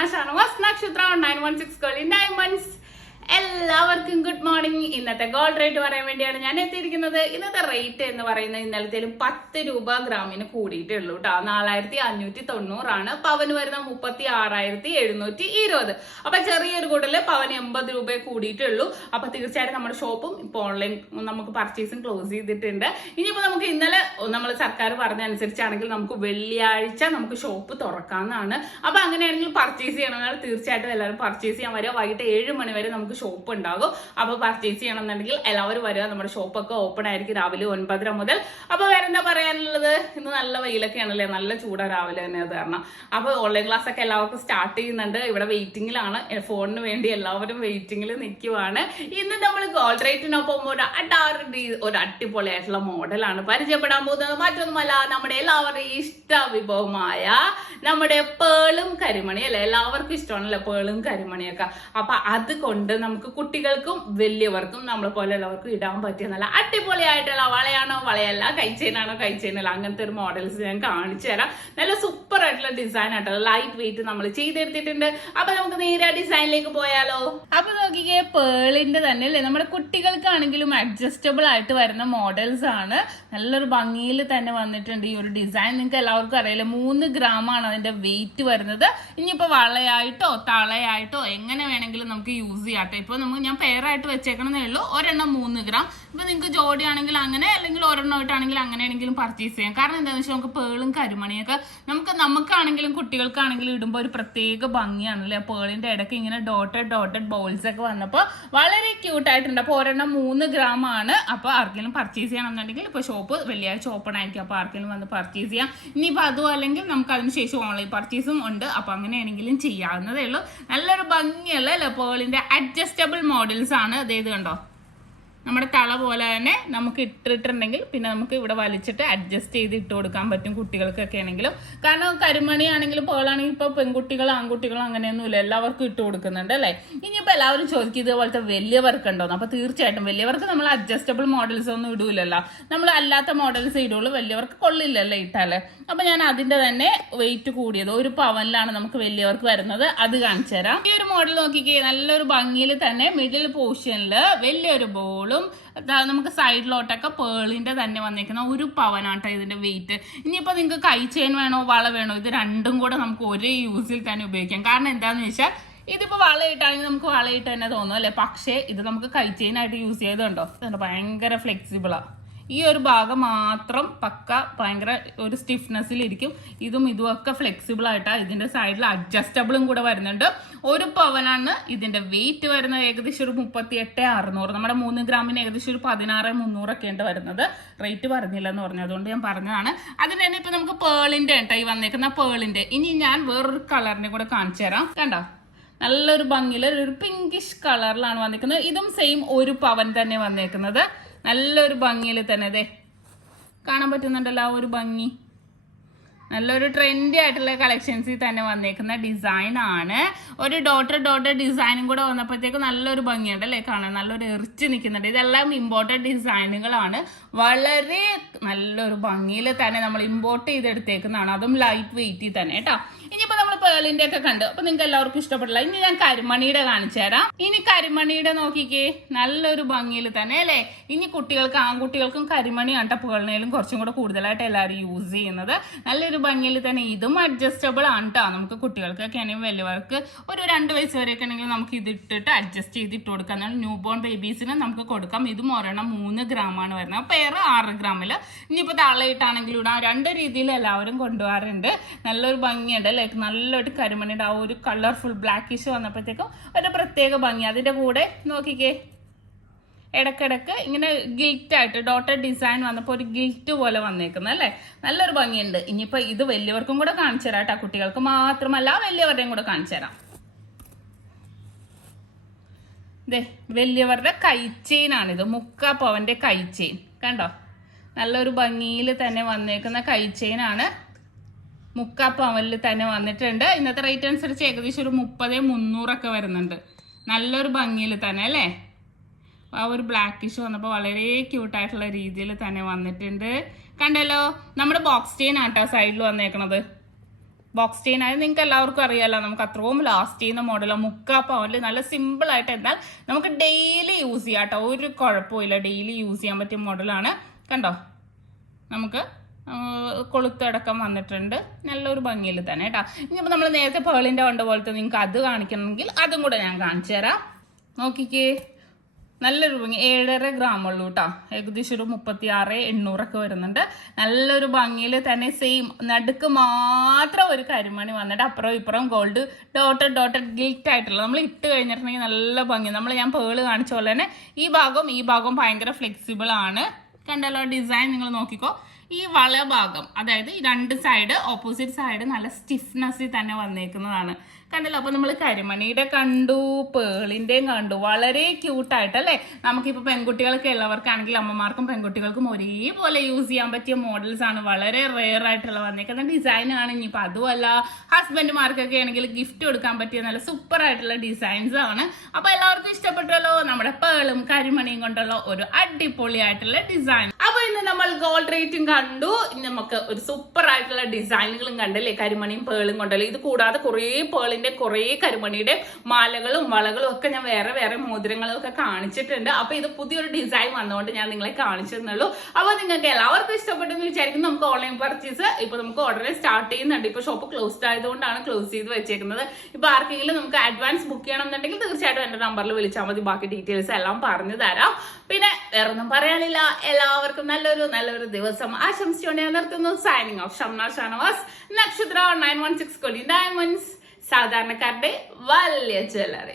നക്ഷത്ര 916 gold diamonds. എല്ലാവർക്കും good morning. ഇന്നത്തെ ഗോൾഡ് റേറ്റ് പറയാൻ വേണ്ടിയാണ് ഞാൻ എത്തിയിരിക്കുന്നത്. ഇന്നത്തെ റേറ്റ് എന്ന് പറയുന്നത് ഇന്നലത്തേലും 10 രൂപ ഗ്രാമിന് കൂടിയിട്ടേ ഉള്ളൂ കേട്ടോ. 4590 പവന് വരുന്ന 36,720. അപ്പൊ ചെറിയൊരു കൂടല് പവന് 80 രൂപയെ കൂടിയിട്ടേ ഉള്ളൂ. അപ്പൊ തീർച്ചയായിട്ടും നമ്മുടെ ഷോപ്പും ഇപ്പൊ ഓൺലൈൻ നമുക്ക് പർച്ചേസും ക്ലോസ് ചെയ്തിട്ടുണ്ട്. ഇനിയിപ്പോ നമുക്ക് ഇന്നലെ നമ്മൾ സർക്കാർ പറഞ്ഞ അനുസരിച്ചാണെങ്കിൽ നമുക്ക് വെള്ളിയാഴ്ച നമുക്ക് ഷോപ്പ് തുറക്കാവുന്നതാണ്. അപ്പൊ അങ്ങനെയാണെങ്കിൽ പർച്ചേസ് ചെയ്യണമെങ്കിൽ തീർച്ചയായിട്ടും എല്ലാവരും പർച്ചേസ് ചെയ്യാൻ വരിക. വൈകിട്ട് 7 മണി വരെ നമുക്ക് ഷോപ്പ് ഉണ്ടാകും. അപ്പൊ പർച്ചേസ് ചെയ്യണമെന്നുണ്ടെങ്കിൽ എല്ലാവരും വരിക. നമ്മുടെ ഷോപ്പൊക്കെ ഓപ്പൺ ആയിരിക്കും രാവിലെ 9:30 മുതൽ. അപ്പൊ വേറെ എന്താ പറയാനുള്ളത്, ഇന്ന് നല്ല വെയിലൊക്കെയാണല്ലേ, നല്ല ചൂടാ രാവിലെ തന്നെ. അത് കാരണം അപ്പൊ ഓൺലൈൻ ക്ലാസ് ഒക്കെ എല്ലാവർക്കും സ്റ്റാർട്ട് ചെയ്യുന്നുണ്ട്. ഇവിടെ വെയിറ്റിംഗിലാണ്, ഫോണിന് വേണ്ടി എല്ലാവരും വെയിറ്റിംഗിൽ നിൽക്കുവാണ്. ഇന്ന് നമ്മൾ ഗോൾഡ് റേറ്റിനൊപ്പം ഒരു അടിപൊളിയായിട്ടുള്ള മോഡലാണ് പരിചയപ്പെടാൻ പോകുന്നത്. മറ്റൊന്നുമല്ല, നമ്മുടെ എല്ലാവരുടെയും ഇഷ്ട വിഭവമായ നമ്മുടെ പേളും കരിമണി അല്ലെ. എല്ലാവർക്കും ഇഷ്ടമാണല്ലോ പേളും കരിമണിയൊക്കെ. അപ്പൊ അതുകൊണ്ട് നമുക്ക് കുട്ടികൾക്കും വലിയവർക്കും നമ്മളെ പോലെ എല്ലാവർക്കും ഇടാൻ പറ്റിയ നല്ല അടിപൊളിയായിട്ടുള്ള വളയാണോ വളയല്ല, കൈച്ചെയിനാണോ കൈച്ചെയിനല്ല, അങ്ങനത്തെ ഒരു മോഡൽസ് ഞാൻ കാണിച്ചു തരാം. നല്ല സൂപ്പർ ആയിട്ടുള്ള ഡിസൈൻ ആയിട്ടുള്ള ലൈറ്റ് വെയിറ്റ് നമ്മൾ ചെയ്തെടുത്തിട്ടുണ്ട്. അപ്പൊ നമുക്ക് നേരെ ഡിസൈനിലേക്ക് പോയാലോ. അപ്പൊ നോക്കിക്കേ, പേളിന്റെ തന്നെ അല്ലേ, നമ്മുടെ കുട്ടികൾക്കാണെങ്കിലും അഡ്ജസ്റ്റബിൾ ആയിട്ട് വരുന്ന മോഡൽസ് ആണ്. നല്ലൊരു ഭംഗിയിൽ തന്നെ വന്നിട്ടുണ്ട് ഈ ഒരു ഡിസൈൻ. നിങ്ങൾക്ക് എല്ലാവർക്കും അറിയില്ല, 3 ഗ്രാമാണ് അതിന്റെ വെയിറ്റ് വരുന്നത്. ഇനിയിപ്പോ വളയായിട്ടോ തളയായിട്ടോ എങ്ങനെ വേണമെങ്കിലും നമുക്ക് യൂസ് ചെയ്യാട്ടോ. ഇപ്പൊ ഞാൻ പെയറായിട്ട് വെച്ചേക്കണമെന്നേ ഉള്ളൂ. ഒരെണ്ണം 3 ഗ്രാം. ഇപ്പൊ നിങ്ങൾക്ക് ജോഡി ആണെങ്കിൽ അങ്ങനെ, അല്ലെങ്കിൽ ഒരെണ്ണമായിട്ടാണെങ്കിൽ അങ്ങനെയാണെങ്കിലും പർച്ചേസ് ചെയ്യാം. കാരണം എന്താണെന്ന് വെച്ചാൽ നമുക്ക് പേളും കരിമണിയൊക്കെ നമുക്കാണെങ്കിലും കുട്ടികൾക്കാണെങ്കിലും ഇടുമ്പോൾ ഒരു പ്രത്യേക ഭംഗിയാണല്ലേ. പേളിന്റെ ഇടയ്ക്ക് ഇങ്ങനെ ഡോട്ടഡ് ബോൾസ് ഒക്കെ വന്നപ്പോൾ വളരെ ക്യൂട്ടായിട്ടുണ്ട്. അപ്പൊ ഒരെണ്ണം 3 ഗ്രാം ആണ്. അപ്പൊ ആർക്കെങ്കിലും പർച്ചേസ് ചെയ്യണമെന്നുണ്ടെങ്കിൽ ഇപ്പൊ ഷോപ്പ് വെള്ളിയാഴ്ച ഓപ്പൺ ആയിരിക്കും. അപ്പൊ ആർക്കെങ്കിലും വന്ന് പർച്ചേസ് ചെയ്യാം. ഇനിയിപ്പോ അതും അല്ലെങ്കിൽ നമുക്ക് അതിനുശേഷം ഓൺലൈൻ പർച്ചേസും ഉണ്ട്. അപ്പൊ അങ്ങനെയാണെങ്കിലും ചെയ്യാവുന്നതേ ഉള്ളൂ. നല്ലൊരു ഭംഗിയുള്ള പേളിന്റെ അഡ്ജസ്റ്റബിൾ മോഡൽസ് ആണ്. അതേത് കണ്ടോ, നമ്മുടെ തള പോലെ തന്നെ നമുക്ക് ഇട്ടിട്ടുണ്ടെങ്കിൽ പിന്നെ നമുക്ക് ഇവിടെ വലിച്ചിട്ട് അഡ്ജസ്റ്റ് ചെയ്ത് ഇട്ട് കൊടുക്കാൻ പറ്റും കുട്ടികൾക്കൊക്കെ ആണെങ്കിലും. കാരണം കരിമണി ആണെങ്കിലും പേളാണെങ്കിൽ ഇപ്പൊ പെൺകുട്ടികളും ആൺകുട്ടികളും അങ്ങനെയൊന്നുമില്ല, എല്ലാവർക്കും ഇട്ട് കൊടുക്കുന്നുണ്ട് അല്ലെ. ഇനിയിപ്പോ എല്ലാവരും ചോദിക്കും ഇതുപോലത്തെ വലിയവർക്ക് ഉണ്ടോന്ന്. അപ്പൊ തീർച്ചയായിട്ടും വലിയവർക്ക് നമ്മൾ അഡ്ജസ്റ്റബിൾ മോഡൽസ് ഒന്നും ഇടൂലല്ലോ, നമ്മൾ അല്ലാത്ത മോഡൽസ് ഇടുള്ളൂ. വലിയവർക്ക് കൊള്ളില്ലല്ലോ ഇട്ടാല്. അപ്പൊ ഞാൻ അതിന്റെ തന്നെ വെയിറ്റ് കൂടിയത് 1 പവനിലാണ് നമുക്ക് വലിയവർക്ക് വരുന്നത്. അത് കാണിച്ചു തരാം. ഈ ഒരു മോഡൽ നോക്കിക്കേ, നല്ലൊരു ഭംഗിയിൽ തന്നെ മിഡിൽ പോർഷനില് വലിയൊരു ബോളും നമുക്ക് സൈഡിലോട്ടൊക്കെ പേളിന്റെ തന്നെ വന്നേക്കുന്ന 1 പവനാട്ടോ ഇതിന്റെ വെയിറ്റ്. ഇനിയിപ്പോ നിങ്ങൾക്ക് കൈ ചെയിൻ വേണോ വള വേണോ, ഇത് രണ്ടും കൂടെ നമുക്ക് ഒരേ യൂസിൽ തന്നെ ഉപയോഗിക്കാം. കാരണം എന്താന്ന് വെച്ചാൽ ഇതിപ്പോ വളയിട്ടാണെങ്കിൽ നമുക്ക് വളയിട്ട് തന്നെ തോന്നും അല്ലെ. പക്ഷേ ഇത് നമുക്ക് കൈ ചെയിൻ ആയിട്ട് യൂസ് ചെയ്തുണ്ടോ, ഭയങ്കര ഫ്ലെക്സിബിളാ. ഈ ഒരു ഭാഗം മാത്രം പക്ക ഭയങ്കര ഒരു സ്റ്റിഫ്നെസ്സിലിരിക്കും. ഇതുമൊക്കെ ഫ്ലെക്സിബിൾ ആയിട്ടാ. ഇതിന്റെ സൈഡിൽ അഡ്ജസ്റ്റബിളും കൂടെ വരുന്നുണ്ട്. 1 പവനാണ് ഇതിന്റെ വെയിറ്റ് വരുന്നത്. ഏകദേശം ഒരു 38,600. നമ്മുടെ 3 ഗ്രാമിന് ഏകദേശം ഒരു 16,300 ഒക്കെ ഉണ്ട് വരുന്നത്. റേറ്റ് പറഞ്ഞില്ലെന്ന് പറഞ്ഞു, അതുകൊണ്ട് ഞാൻ പറഞ്ഞതാണ്. അതിന് തന്നെ ഇപ്പൊ നമുക്ക് പേളിന്റെ കേട്ടോ ഈ വന്നേക്കുന്ന പേളിന്റെ. ഇനി ഞാൻ വേറൊരു കളറിനെ കൂടെ കാണിച്ചു തരാം. കണ്ടോ, നല്ലൊരു ഭംഗിയിൽ ഒരു പിങ്കിഷ് കളറിലാണ് വന്നിരിക്കുന്നത്. ഇതും സെയിം 1 പവൻ തന്നെ വന്നേക്കുന്നത്. നല്ലൊരു ഭംഗിയിൽ തന്നെ അതെ കാണാൻ പറ്റുന്നുണ്ടല്ലോ ആ ഒരു ഭംഗി. നല്ലൊരു ട്രെൻഡി ആയിട്ടുള്ള കളക്ഷൻസിൽ തന്നെ വന്നേക്കുന്ന ഡിസൈൻ ആണ്. ഒരു ഡോട്ടർ ഡിസൈനും കൂടെ വന്നപ്പോഴത്തേക്ക് നല്ലൊരു ഭംഗിയുണ്ട് അല്ലേ കാണാൻ, നല്ലൊരു എറിച്ച് നിൽക്കുന്നുണ്ട്. ഇതെല്ലാം ഇമ്പോർട്ടഡ് ഡിസൈനുകളാണ്. വളരെ നല്ലൊരു ഭംഗിയിൽ തന്നെ നമ്മൾ ഇമ്പോർട്ട് ചെയ്തെടുത്തേക്കുന്നതാണ്. അതും ലൈറ്റ് വെയിറ്റിൽ തന്നെ കേട്ടോ. ഇനിയിപ്പോ നമ്മൾ പേളിന്റെ ഒക്കെ കണ്ടു. അപ്പൊ നിങ്ങൾക്ക് എല്ലാവർക്കും ഇഷ്ടപ്പെട്ടില്ല. ഇനി ഞാൻ കരിമണിയുടെ കാണിച്ചു തരാം. ഇനി കരിമണിയുടെ നോക്കിക്കേ, നല്ലൊരു ഭംഗിയിൽ തന്നെ അല്ലേ. ഇനി ആൺകുട്ടികൾക്കും കരിമണി കണ്ട പേളിനേലും കുറച്ചും കൂടെ കൂടുതലായിട്ട് എല്ലാവരും യൂസ് ചെയ്യുന്നത്. നല്ലൊരു ഭംഗിയിൽ തന്നെ ഇതും അഡ്ജസ്റ്റബിൾ ആണ് കേട്ടോ. നമുക്ക് കുട്ടികൾക്കൊക്കെ ആണെങ്കിൽ വലിയവർക്ക് ഒരു 2 വയസ്സ് വരെയൊക്കെ ആണെങ്കിൽ നമുക്ക് ഇത് ഇട്ടിട്ട് അഡ്ജസ്റ്റ് ചെയ്ത് ഇട്ട് കൊടുക്കാം. ന്യൂ ബോൺ ബേബീസിന് നമുക്ക് കൊടുക്കാം. ഇതും ഒരെണ്ണം 3 ഗ്രാമാണ് വരുന്നത്. പെയർ 6 ഗ്രാമില്. ഇനിയിപ്പോ തളയിട്ടാണെങ്കിലും ഇടാം. 2 രീതിയിൽ എല്ലാവരും കൊണ്ടുപോകാറുണ്ട്. നല്ലൊരു ഭംഗിയുണ്ട് അല്ലെ. നല്ലൊരു കരിമണിയുടെ ആ ഒരു കളർഫുൾ ബ്ലാക്കിഷ് വന്നപ്പോഴത്തേക്കും ഒരു പ്രത്യേക ഭംഗി. അതിന്റെ കൂടെ നോക്കിക്കേ, ഇടക്കിടക്ക് ഇങ്ങനെ ഗിൽറ്റ് ആയിട്ട് ഡോട്ടഡ് ഡിസൈൻ വന്നപ്പോൾ ഒരു ഗിൽറ്റ് പോലെ വന്നേക്കുന്നത് അല്ലേ. നല്ലൊരു ഭംഗിയുണ്ട്. ഇനിയിപ്പോ ഇത് വലിയവർക്കും കൂടെ കാണിച്ചു തരാം കേട്ടോ. കുട്ടികൾക്ക് മാത്രമല്ല വലിയവരുടെയും കൂടെ കാണിച്ചു തരാം. വലിയവരുടെ കൈച്ചെയിൻ ആണിത്. 3 പവന്റെ കൈച്ചെയിൻ കണ്ടോ, നല്ലൊരു ഭംഗിയിൽ തന്നെ വന്നേക്കുന്ന കൈച്ചെയിൻ ആണ്. 3 പവനിൽ തന്നെ വന്നിട്ടുണ്ട്. ഇന്നത്തെ റേറ്റ് അനുസരിച്ച് ഏകദേശം ഒരു 30,300 ഒക്കെ വരുന്നുണ്ട്. നല്ലൊരു ഭംഗിയിൽ തന്നെ അല്ലേ. ആ ഒരു ബ്ലാക്കിഷ് വന്നപ്പോൾ വളരെ ക്യൂട്ടായിട്ടുള്ള രീതിയിൽ തന്നെ വന്നിട്ടുണ്ട്. കണ്ടല്ലോ, നമ്മുടെ ബോക്സ് ചെയിൻ ആട്ടോ സൈഡിൽ വന്നേക്കണത്. ബോക്സ് ചെയിൻ ആയത് നിങ്ങൾക്ക് എല്ലാവർക്കും അറിയാലോ, നമുക്ക് അത്രയും ലാസ്റ്റ് ചെയ്യുന്ന മോഡലാണ്. 3/4 പവനിൽ നല്ല സിമ്പിൾ ആയിട്ട്, എന്നാൽ നമുക്ക് ഡെയിലി യൂസ് ചെയ്യാം കേട്ടോ, ഒരു കുഴപ്പമില്ല, ഡെയിലി യൂസ് ചെയ്യാൻ പറ്റിയ മോഡലാണ്. കണ്ടോ, നമുക്ക് കൊളുത്തടക്കം വന്നിട്ടുണ്ട്, നല്ലൊരു ഭംഗിയിൽ തന്നെ കേട്ടോ. ഇനിയിപ്പോൾ നമ്മൾ നേരത്തെ പേളിൻ്റെ കൊണ്ട പോലത്തെ നിങ്ങൾക്ക് അത് കാണിക്കണമെങ്കിൽ അതും കൂടെ ഞാൻ കാണിച്ചു തരാം. നോക്കിക്കേ, നല്ലൊരു ഭംഗി. 7.5 ഗ്രാം ഉള്ളൂ കേട്ടോ, ഏകദേശം ഒരു 36,800 വരുന്നുണ്ട്. നല്ലൊരു ഭംഗിയിൽ തന്നെ സെയിം നടുക്ക് മാത്രം ഒരു കരിമണി വന്നിട്ട് അപ്പുറം ഇപ്പുറം ഗോൾഡ് ഡോട്ടഡ് ഗിൽറ്റ് ആയിട്ടുള്ള, നമ്മൾ ഇട്ട് കഴിഞ്ഞിട്ടുണ്ടെങ്കിൽ നല്ല ഭംഗി. ഞാൻ പേള് കാണിച്ച പോലെ തന്നെ ഈ ഭാഗം ഭയങ്കര ഫ്ലെക്സിബിൾ ആണ്. കണ്ടല്ലോ ഡിസൈൻ, നിങ്ങൾ നോക്കിക്കോ. ഈ വള ഭാഗം, അതായത് ഈ 2 സൈഡ് ഓപ്പോസിറ്റ് സൈഡ് നല്ല സ്റ്റിഫ്നെസ്സിൽ തന്നെ വന്നേക്കുന്നതാണ്. കണ്ടല്ലോ. അപ്പൊ നമ്മൾ കരിമണിയുടെ കണ്ടു, പേളിന്റെയും കണ്ടു, വളരെ ക്യൂട്ടായിട്ടല്ലേ. നമുക്കിപ്പോൾ പെൺകുട്ടികൾക്ക് ഉള്ളവർക്കാണെങ്കിൽ അമ്മമാർക്കും പെൺകുട്ടികൾക്കും ഒരേപോലെ യൂസ് ചെയ്യാൻ പറ്റിയ മോഡൽസ് ആണ്, വളരെ റെയർ ആയിട്ടുള്ള വന്നേക്കുന്ന ഡിസൈൻ ആണ്. ഇനിയിപ്പോൾ അതുമല്ല ഹസ്ബൻഡുമാർക്കൊക്കെ ആണെങ്കിൽ ഗിഫ്റ്റ് കൊടുക്കാൻ പറ്റിയ നല്ല സൂപ്പർ ആയിട്ടുള്ള ഡിസൈൻസ് ആണ്. അപ്പൊ എല്ലാവർക്കും ഇഷ്ടപ്പെട്ടല്ലോ നമ്മുടെ പേളും കരിമണിയും കൊണ്ടുള്ള ഒരു അടിപൊളിയായിട്ടുള്ള ഡിസൈൻ. അപ്പൊ ഇന്ന് നമ്മൾ ഗോൾഡ് റേറ്റും കണ്ടു, ഇനി നമുക്ക് ഒരു സൂപ്പർ ആയിട്ടുള്ള ഡിസൈനുകളും കണ്ടല്ലേ, കരിമണിയും പേളും കൊണ്ടല്ലേ. ഇത് കൂടാതെ കുറേ പേളിന്റെ കുറേ കരിമണിയുടെ മാലകളും വളകളും ഒക്കെ ഞാൻ വേറെ മോതിരങ്ങളും ഒക്കെ കാണിച്ചിട്ടുണ്ട്. അപ്പൊ ഇത് പുതിയൊരു ഡിസൈൻ വന്നുകൊണ്ട് ഞാൻ നിങ്ങളെ കാണിച്ചു തന്നുള്ളൂ. അപ്പൊ നിങ്ങൾക്ക് എല്ലാവർക്കും ഇഷ്ടപ്പെട്ടെന്ന് വിചാരിക്കുന്നു. നമുക്ക് ഓൺലൈൻ പർച്ചേസ് ഇപ്പൊ നമുക്ക് ഓർഡർ സ്റ്റാർട്ട് ചെയ്യുന്നുണ്ട്. ഇപ്പൊ ഷോപ്പ് ക്ലോസ്ഡ് ആയതുകൊണ്ടാണ് ക്ലോസ് ചെയ്ത് വെച്ചേക്കുന്നത്. ഇപ്പൊ ആർക്കെങ്കിലും നമുക്ക് അഡ്വാൻസ് ബുക്ക് ചെയ്യണമെന്നുണ്ടെങ്കിൽ തീർച്ചയായിട്ടും എന്റെ നമ്പറിൽ വിളിച്ചാൽ മതി, ബാക്കി ഡീറ്റെയിൽസ് എല്ലാം പറഞ്ഞു തരാം. പിന്നെ വേറൊന്നും പറയാനില്ല. എല്ലാവർക്കും നല്ലൊരു ദിവസം ആശംസിച്ചുകൊണ്ട് ഞാൻ നിർത്തുന്നു. സൈനിങ് ഓഫ് ഷംന ഷാനവാസ്, നക്ഷത്ര 916 കൊല്ലി ഡയമണ്ട്സ്, സാധാരണക്കാരുടെ വലിയ ജ്വല്ലറി.